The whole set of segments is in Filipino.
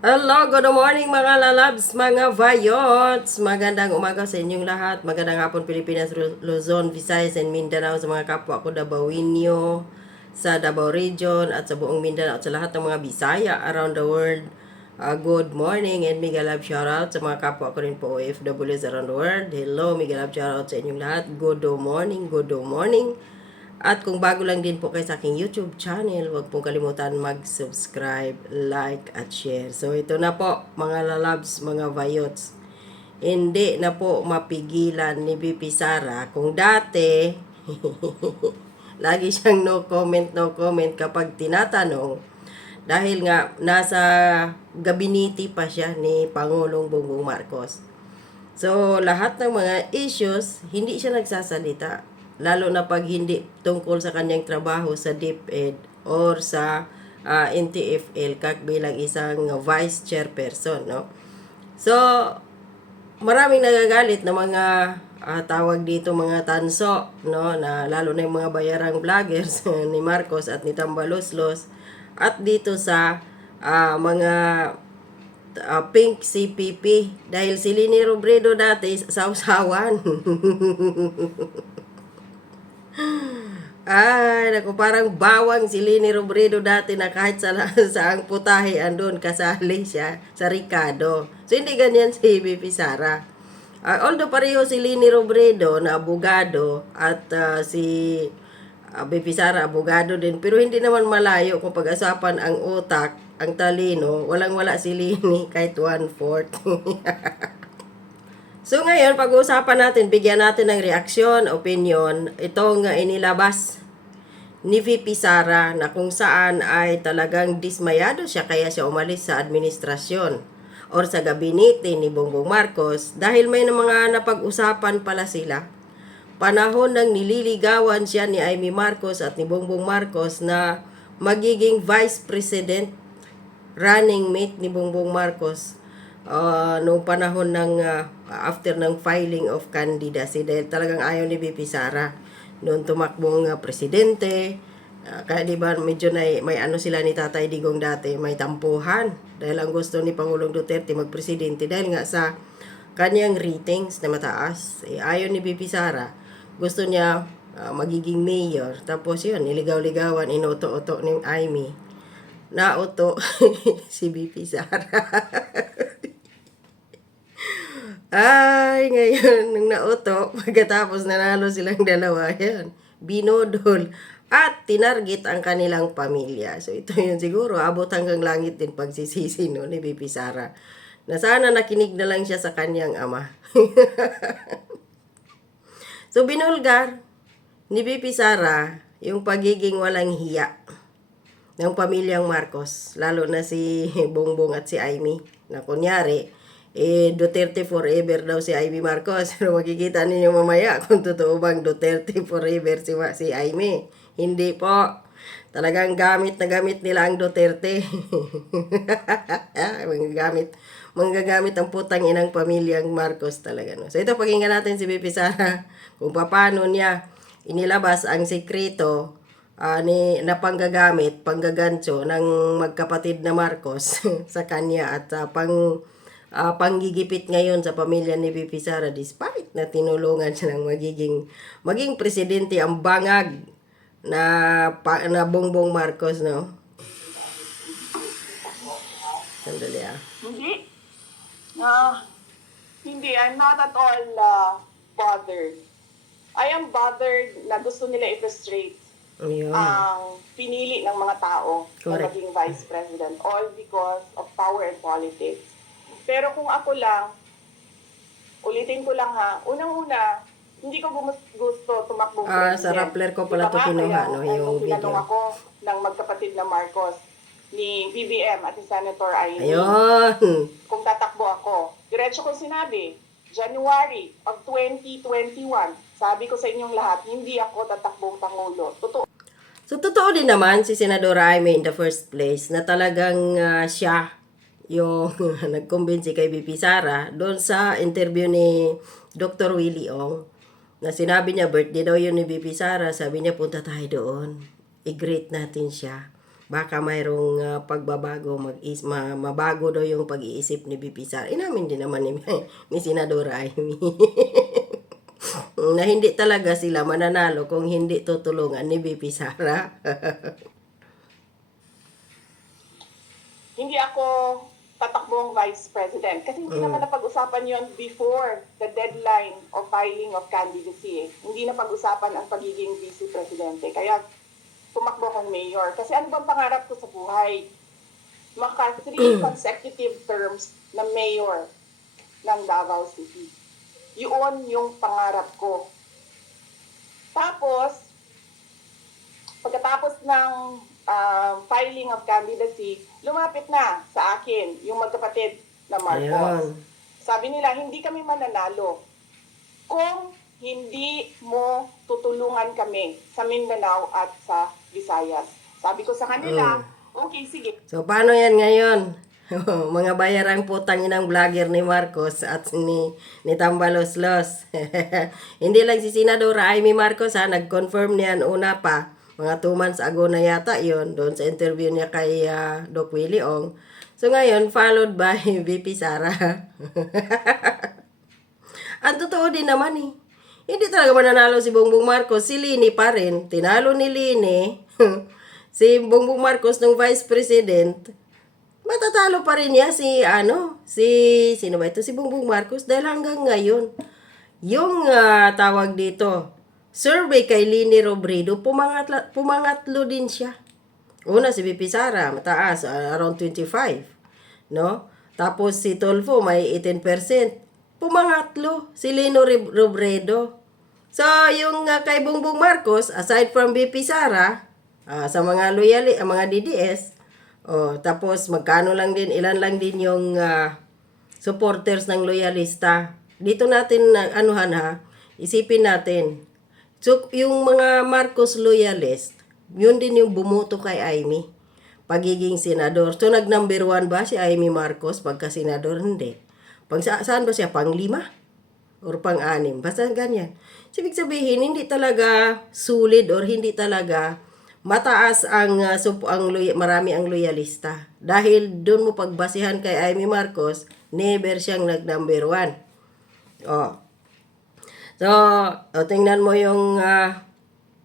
Hello, good morning mga lalabs, mga vayots. Magandang umaga sa inyong lahat. Magandang hapon Pilipinas, Lu- Luzon, Visayas, and Mindanao sa mga kapwa ko Dabawinyo, sa Davao Region, at sa buong Mindanao, at sa lahat ng mga Bisaya around the world. Uh, good morning and mega love shoutout sa mga kapwa ko rin po OFWs around the world. Hello, mega love shoutout sa inyong lahat. Good morning, good morning. At kung bago lang din po kayo sa aking YouTube channel, huwag pong kalimutan mag-subscribe, like, at share. So ito na po, mga lalabs, mga vayots. Hindi na po mapigilan ni BP Sara. Kung dati, lagi siyang no comment, no comment kapag tinatanong. Dahil nga, nasa gabinete pa siya ni Pangulong Bongbong Marcos. So, lahat ng mga issues, hindi siya nagsasalita. Lalo na pag hindi tungkol sa kanyang trabaho sa DepEd or sa ah, NTFL kag bilang isang vice chairperson, no? So, maraming nagagalit na mga ah, tawag dito mga tanso, no? Na lalo na yung mga bayarang vloggers ni Marcos at ni Tambaloslos at dito sa ah, mga uh, pink CPP dahil si Lini Robredo dati sausawan. Ay, naku, parang bawang si Lini Robredo dati na kahit sa, sa ang putahe andun kasali siya sa Ricardo. So, hindi ganyan si BP Sara. Ah, although pareho si Lini Robredo na abogado at ah, si uh, BP Sara abogado din pero hindi naman malayo kung pag-asapan ang utak, ang talino, walang-wala si Lini kahit one-fourth. So ngayon, pag-uusapan natin, bigyan natin ng reaksyon, opinion, itong uh, inilabas ni VP Sara na kung saan ay talagang dismayado siya kaya siya umalis sa administrasyon or sa gabinete ni Bongbong Marcos dahil may na mga napag-usapan pala sila. Panahon ng nililigawan siya ni Amy Marcos at ni Bongbong Marcos na magiging vice president running mate ni Bongbong Marcos uh, noong panahon ng uh, after ng filing of candidacy dahil talagang ayaw ni BP Sara. Noon tumakbong uh, presidente uh, kaya di ba medyo na, may ano sila ni Tatay Digong dati may tampuhan. Dahil ang gusto ni Pangulong Duterte magpresidente dahil nga sa kanyang ratings na mataas eh, ayaw ni BP Sara. Gusto niya uh, magiging mayor. Tapos yun niligaw-ligawan inuto-uto ni Amy nauto si BP Sara Ay, ngayon, nung nauto, pagkatapos nanalo silang dalawa, yan, binodol at tinarget ang kanilang pamilya. So, ito yun siguro, abot hanggang langit din pagsisisi no, ni Bibi Sara. Na sana nakinig na lang siya sa kanyang ama. so, binulgar ni Bibi Sara yung pagiging walang hiya ng pamilyang Marcos, lalo na si Bongbong at si Amy, na kunyari, eh, Duterte forever daw si Amy Marcos. Pero makikita ninyo mamaya kung totoo bang Duterte forever si, si Amy. Hindi po. Talagang gamit na gamit nila ang Duterte. manggagamit, manggagamit ang putang inang pamilyang Marcos talaga. No? So ito, pakinggan natin si Bibi Sara kung paano niya inilabas ang sekreto ah, ni na panggagamit, panggagancho ng magkapatid na Marcos sa kanya at ah, pang ah, panggigipit ngayon sa pamilya ni Pipi Sara despite na tinulungan siya ng magiging maging presidente ang bangag na pa, na Bongbong Marcos no. Sandali ah. Hindi. Ah, hindi. I'm not at all uh, bothered. I am bothered na gusto nila i-frustrate Ayun. ang pinili ng mga tao na Correct. maging vice president all because of power and politics. Pero kung ako lang, ulitin ko lang ha, unang-una, hindi ko gusto tumakbo Ah, sa Rappler ko pala Di ba to nga, kinuha, no, yung video. ako ng magkapatid na Marcos ni BBM at ni Senator Amy Ayun. kung tatakbo ako. Diretso ko sinabi, January of 2021, sabi ko sa inyong lahat, hindi ako tatakbong Pangulo. Totoo So, totoo din naman si Senadora Aimee in the first place na talagang ah, siya yung nagkumbinsi kay BP Sara doon sa interview ni Dr. Willie Ong na sinabi niya birthday daw yun ni BP Sara sabi niya punta tayo doon i-greet natin siya baka mayroong ah, pagbabago, mag ma, mabago daw yung pag-iisip ni BP Sara. Inamin din naman ni, ni Senadora Amy. na hindi talaga sila mananalo kung hindi tutulungan ni BP Sara. hindi ako tatakbong vice president. Kasi hindi naman napag-usapan yon before the deadline of filing of candidacy. eh. Hindi na pag-usapan ang pagiging vice presidente. Kaya tumakbo akong mayor. Kasi ano bang pangarap ko sa buhay? Maka three consecutive terms na mayor ng Davao City. Yun yung pangarap ko. Tapos, pagkatapos ng ah, filing of candidacy, lumapit na sa akin yung magkapatid na Marcos. Ayun. Sabi nila, hindi kami mananalo kung hindi mo tutulungan kami sa Mindanao at sa Visayas. Sabi ko sa kanila, okay, sige. So, paano yan ngayon? Mga bayarang putang inang vlogger ni Marcos at ni, ni Tambalos Los. Hindi lang si Senadora Amy Marcos ha, nag-confirm niyan una pa. Mga 2 months ago na yata yon doon sa interview niya kay ah, Doc Willie Ong. So ngayon, followed by VP Sara. Ang totoo din naman eh. Hindi talaga mananalo si Bongbong Marcos. Si Lini pa rin. Tinalo ni Lini. si Bongbong Marcos ng Vice President. Matatalo pa rin niya si ano, si sino ba ito si Bongbong Marcos dahil hanggang ngayon yung ah, tawag dito survey kay Lini Robredo pumangatla, pumangatlo din siya. Una si BP Sara mataas around 25, no? Tapos si Tolfo may 18%. Pumangatlo si Lino Robredo. So, yung ah, kay Bongbong Marcos, aside from BP Sara, ah, sa mga loyali, ang mga DDS, oh, tapos magkano lang din, ilan lang din yung ah, supporters ng loyalista. Dito natin, na anuhan ha, isipin natin. So, yung mga Marcos loyalist, yun din yung bumuto kay Amy. Pagiging senador. So, nag-number one ba si Amy Marcos pagka senador? Hindi. Pag sa, saan ba siya? Pang lima? or pang-anim. Basta ganyan. So, sabihin, hindi talaga sulit or hindi talaga mataas ang, uh, sup- ang loy- marami ang loyalista. Dahil doon mo pagbasihan kay Amy Marcos, never siyang nag-number one. Oh. So, oh, tingnan mo yung ah,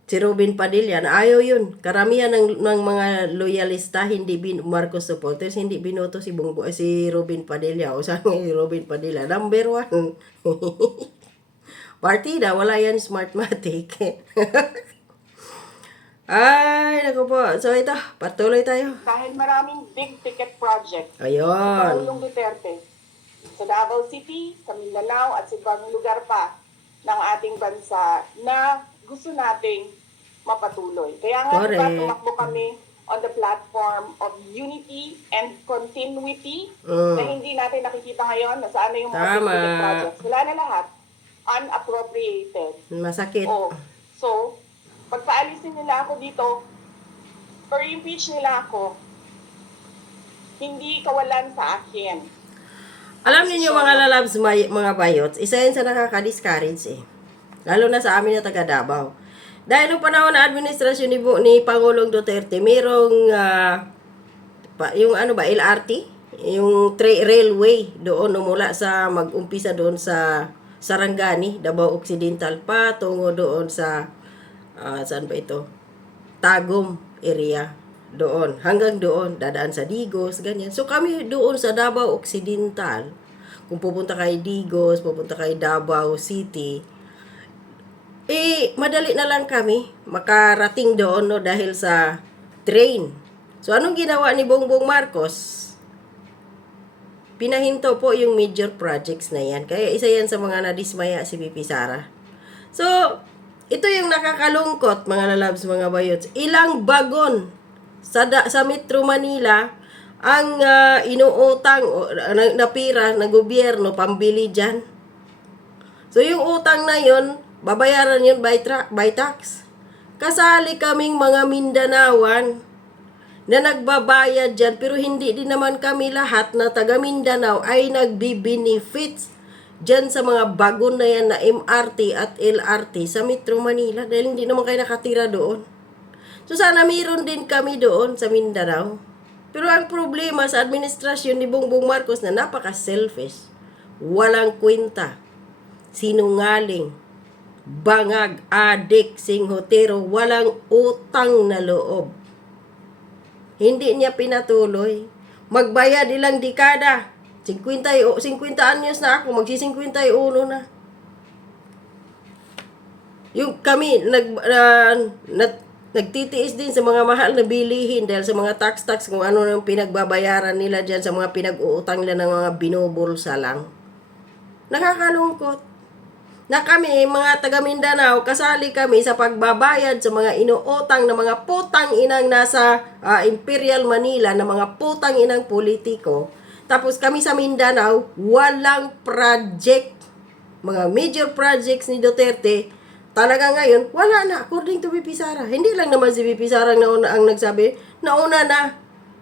si Robin Padilla, na ayaw yun. Karamihan ng, ng mga loyalista, hindi bin, Marcos supporters, hindi binoto si Bungbo, eh, si Robin Padilla. O saan yung Robin Padilla? Number one. Partida, wala yan Smartmatic. Ay, naku po. So ito, patuloy tayo. Dahil maraming big ticket project Ayun. Pangulong Duterte sa Davao City, sa Mindanao at sa ibang lugar pa ng ating bansa na gusto nating mapatuloy. Kaya nga diba, tumakbo kami on the platform of unity and continuity Mm. na hindi natin nakikita ngayon na saan na yung mga Tama. projects. Wala na lahat. Unappropriated. Masakit. Oh, so, pagpaalisin nila ako dito, or impeach nila ako, hindi kawalan sa akin. Alam niyo mga lalabs, may, mga bayots, isa yan sa nakaka-discourage eh. Lalo na sa amin na taga Davao. Dahil nung panahon na administrasyon ni, ni Pangulong Duterte, merong ah, pa, yung ano ba, LRT? Yung tra- railway doon, umula sa, mag-umpisa doon sa Sarangani, Davao Occidental pa, tungo doon sa, ah, saan ba ito? Tagum area doon. Hanggang doon, dadaan sa Digos, ganyan. So kami doon sa Davao Occidental, kung pupunta kay Digos, pupunta kay Davao City, eh, madali na lang kami makarating doon no, dahil sa train. So, anong ginawa ni Bongbong Marcos? Pinahinto po yung major projects na yan. Kaya isa yan sa mga nadismaya si Pipi Sara. So, ito yung nakakalungkot, mga lalabs, mga bayots. Ilang bagon sa, sa Metro Manila ang ah, inuutang o, na, na pira ng gobyerno pambili dyan. So, yung utang na yon babayaran yun by, tra- by tax. Kasali kaming mga Mindanawan na nagbabayad dyan, pero hindi din naman kami lahat na taga Mindanao ay nagbi-benefits dyan sa mga bagon na yan na MRT at LRT sa Metro Manila dahil hindi naman kayo nakatira doon. So sana mayroon din kami doon sa Mindanao. Pero ang problema sa administrasyon ni Bongbong Marcos na napaka-selfish. Walang kwenta. Sinungaling. Bangag, adik, singhotero, walang utang na loob. Hindi niya pinatuloy. Magbayad ilang dekada. 50, o 50 anyos na ako, magsi-51 na. Yung kami, nag, uh, nat, nagtitiis din sa mga mahal na bilihin dahil sa mga tax-tax kung ano nang pinagbabayaran nila dyan sa mga pinag-uutang nila ng mga binubulsa lang. Nakakalungkot. Na kami, mga taga Mindanao, kasali kami sa pagbabayad sa mga inuutang na mga putang inang nasa ah, Imperial Manila na mga putang inang politiko. Tapos kami sa Mindanao, walang project. Mga major projects ni Duterte, talaga ngayon, wala na, according to VP Sara. Hindi lang naman si VP Sara ang, nauna, ang nagsabi, nauna na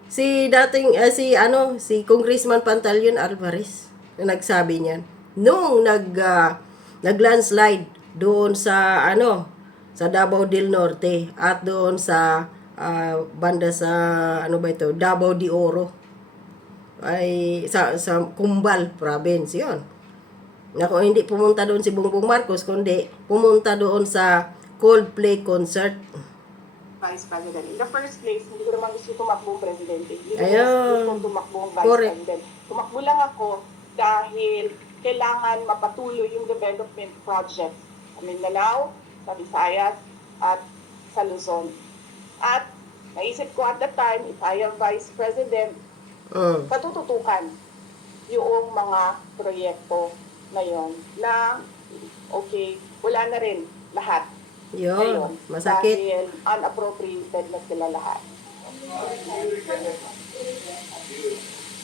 si dating, eh, si ano, si Congressman Pantaleon Alvarez na nagsabi niyan. Nung nag, ah, nag-landslide doon sa, ano, sa Davao del Norte at doon sa ah, banda sa, ano ba ito, Davao de Oro ay sa sa Kumbal province 'yon. Na kung hindi pumunta doon si Bongbong Marcos kundi pumunta doon sa Coldplay concert. Vice President. In the first place, hindi ko naman gusto tumakbong presidente. Hindi ko Ayun. gusto tumakbong Vice Correct. President. Tumakbo lang ako dahil kailangan mapatuloy yung development project sa Mindanao, sa Visayas, at sa Luzon. At naisip ko at the time, if I am Vice President, Mm. patututukan yung mga proyekto na yon na okay, wala na rin lahat. 'Yon, Ngayon, masakit. Dahil unappropriated na sila lahat.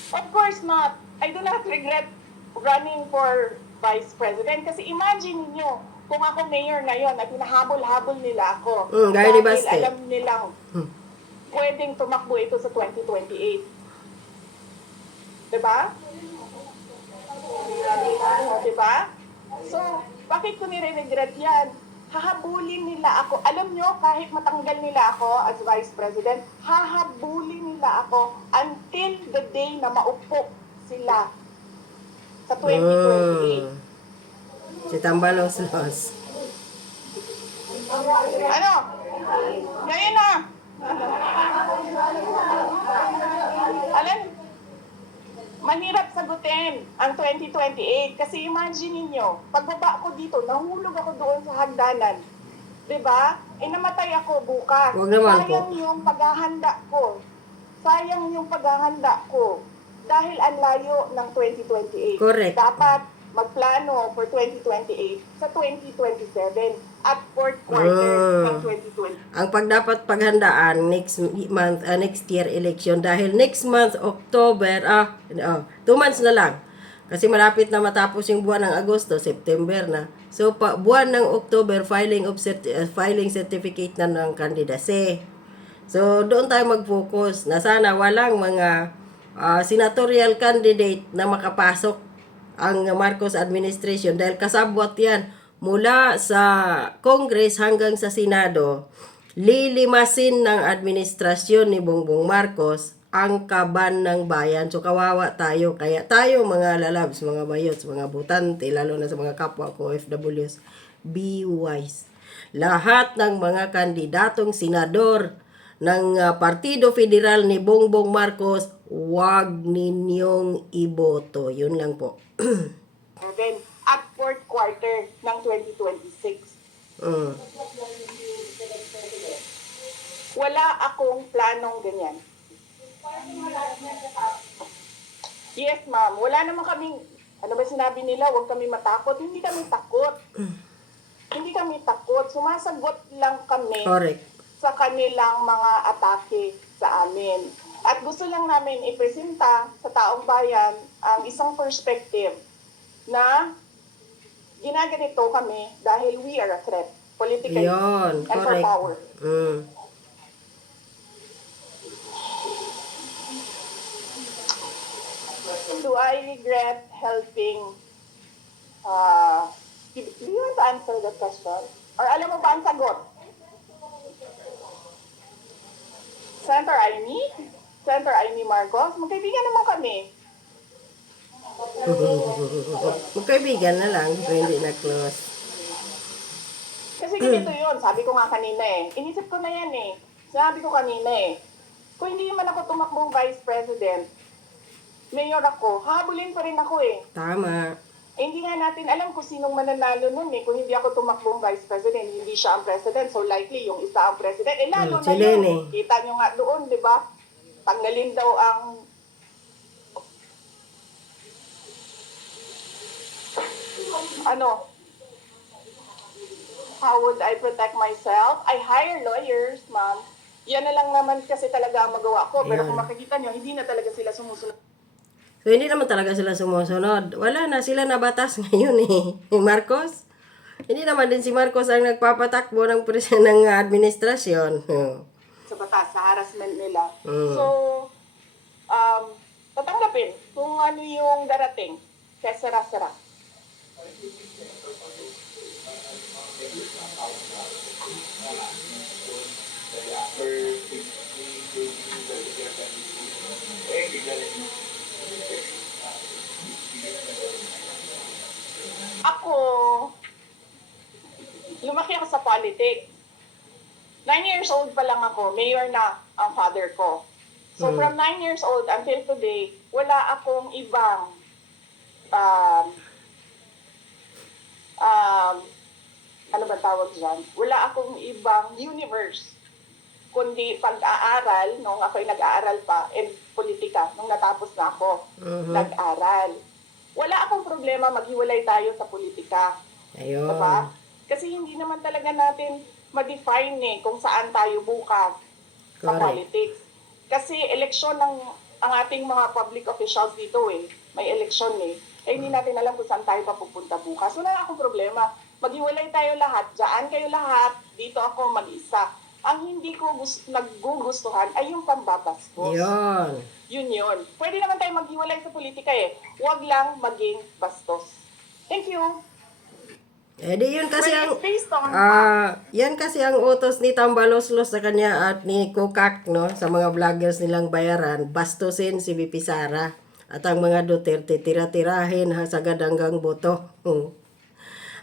Of course not. I do not regret running for vice president kasi imagine niyo kung ako mayor ngayon at hinahabol-habol nila ako Mm, dahil Baste. alam nilang Hmm. pwedeng tumakbo ito sa 2028. Diba? O, diba? So, bakit ko nire-regret yan? Hahabulin nila ako. Alam nyo, kahit matanggal nila ako as vice president, hahabulin nila ako until the day na maupo sila sa 2028. Mm. Si Tambalos Los. Ano? Ngayon na! Alam, mahirap sagutin ang 2028 kasi imagine ninyo, pagbaba ko dito, nahulog ako doon sa hagdanan. 'Di ba? Eh namatay ako bukas. Huwag naman po. Sayang yung paghahanda ko. Sayang yung paghahanda ko. Dahil ang layo ng 2028. Correct. Dapat magplano for 2028 sa 2027 at fourth quarter Ah. ng 2020. Ang pagdapat paghandaan next month, ah, next year election dahil next month October, ah, oh, two months na lang. Kasi malapit na matapos yung buwan ng Agosto, September na. So pa, buwan ng October filing of certi- ah, filing certificate na ng candidacy. So doon tayo mag-focus na sana walang mga ah, senatorial candidate na makapasok ang Marcos administration dahil kasabwat yan mula sa Congress hanggang sa Senado lilimasin ng administrasyon ni Bongbong Marcos ang kaban ng bayan. So kawawa tayo. Kaya tayo mga lalabs, mga bayots, mga butante, lalo na sa mga kapwa ko OFWs, be wise. Lahat ng mga kandidatong senador ng ah, Partido Federal ni Bongbong Marcos, wag ninyong iboto. Yun lang po. And then, at fourth quarter ng 2026. Mm. Wala akong planong ganyan. Yes, ma'am. Wala naman kaming, ano ba sinabi nila, huwag kami matakot. Hindi kami takot. Hindi kami takot. Sumasagot lang kami Correct. sa kanilang mga atake sa amin. At gusto lang namin ipresenta sa taong bayan ang isang perspective na ginaganito kami dahil we are a threat politically Yun, and for correct. power. Mm. Do I regret helping uh, do do you want to answer that question? Or alam mo ba ang sagot? Senator Amy, Senator Amy Marcos, magkaibigan naman kami. Magkaibigan na lang kung hindi na close. Kasi ganito yun, sabi ko nga kanina eh. Inisip ko na yan eh. Sabi ko kanina eh. Kung hindi man ako tumakbong vice president, mayor ako, habulin pa rin ako eh. Tama. Eh, hindi nga natin alam kung sinong mananalo nun eh. Kung hindi ako tumakbong vice president, hindi siya ang president. So likely yung isa ang president. Eh lalo Hmm, na yun. Lene. Kita nyo nga doon, di ba? Tanggalin daw ang... Ano? How would I protect myself? I hire lawyers, ma'am. Yan na lang naman kasi talaga ang magawa ko. Pero Ayan. kung makikita nyo, hindi na talaga sila sumusunod. So, hindi naman talaga sila sumusunod. Wala na sila nabatas ngayon eh. Ni Marcos. Hindi naman din si Marcos ang nagpapatakbo ng presen ng administrasyon. Hmm. sa batas, sa harassment nila. Mm. So, um, tatanggapin kung ano yung darating. Kaya sara-sara. Ako, lumaki ako sa politics. Nine years old pa lang ako, mayor na ang father ko. So Mm. from nine years old until today, wala akong ibang um, um, ano ba tawag dyan? Wala akong ibang universe kundi pag-aaral nung ako'y nag-aaral pa and politika nung natapos na ako Mhm. nag-aral. Wala akong problema maghiwalay tayo sa politika. Ayun. Diba? Kasi hindi naman talaga natin ma-define eh kung saan tayo bukas sa politics. Kasi eleksyon ng ang ating mga public officials dito eh. May eleksyon eh. Eh hindi natin alam kung saan tayo papupunta bukas. Wala akong problema. Maghiwalay tayo lahat. Diyan kayo lahat. Dito ako mag-isa. Ang hindi ko gus- naggugustuhan ay yung pambabastos. Yun. Yun yun. Pwede naman tayo maghiwalay sa politika eh. Huwag lang maging bastos. Thank you. Eh di yun kasi When ang Ah, yan kasi ang utos ni Tambaloslos sa kanya at ni Kukak, no, sa mga vloggers nilang bayaran, bastusin si VP Sara at ang mga Duterte tira-tirahin ha, sagad hanggang boto. Hmm.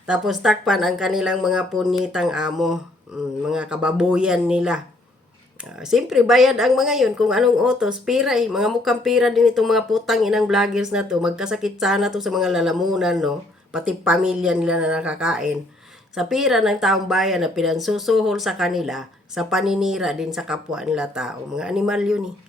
Tapos takpan ang kanilang mga punitang amo, hmm, mga kababuyan nila. Ah, Siyempre, bayad ang mga yun kung anong utos. Pira eh. Mga mukhang pira din itong mga putang inang vloggers na to. Magkasakit sana to sa mga lalamunan, no? Pati pamilya nila na nakakain. Sa pira ng taong bayan na pinansusuhol sa kanila, sa paninira din sa kapwa nila tao. Mga animal yun eh.